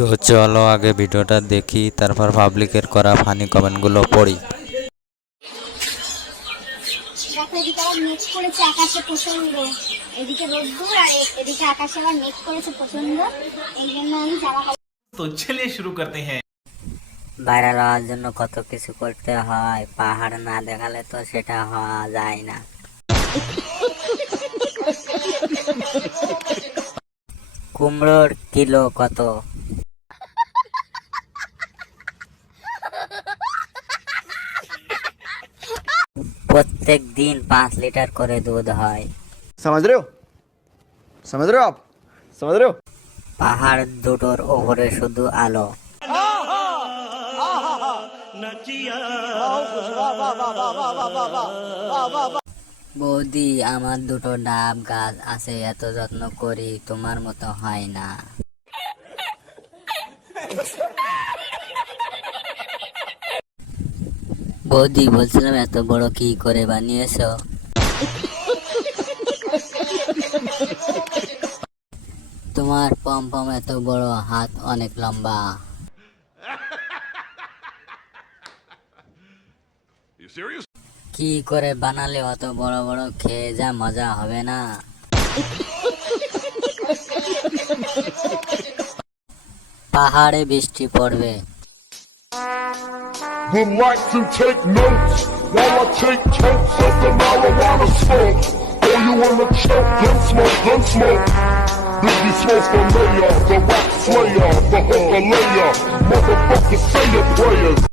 তো চলো আগে ভিডিওটা দেখি, তারপর পাবলিকের করা ফানি কমেন্টগুলো পড়ি। দেখো এদিকে আবার মেঘ করেছে আকাশে প্রচন্ড, এদিকে রোদ্দুর আর এদিকে আকাশে আবার মেঘ করেছে প্রচন্ড, এই জন্য আমি জামা কাপড়। তো চলিए শুরু করতে हैं। ভাইরাল হওয়ার জন্য কত কিছু করতে হয়, পাহাড় না দেখালে তো সেটা হওয়া যায় না। কুমড়োর কিলো কত? প্রত্যেক দিন 5 লিটার করে দুধ হয়। समझ रहे हो समझ रहे हो आप समझ रहे हो। পাহাড় দুটোর ওপরে শুধু আলো। বৌদি, আমার দুটো ডাব গাছ আছে, এত যত্ন করি, তোমার মতো হয় না। বৌদি, বলছিলাম এত বড় কি করে বানিয়েছো? তোমার পম এত বড়, হাত অনেক লম্বা। কি করে বানালে অত বড় বড়, খেয়ে যা মজা হবে না? পাহাড়ে বৃষ্টি পড়বে। Would like to take notes while I take totes of the marijuana smoke. Oh, you wanna choke? Gun smoke, gun smoke. Biggie smoke the mayor, the rap slayer, the hooker layer. Motherfucker, say your prayers.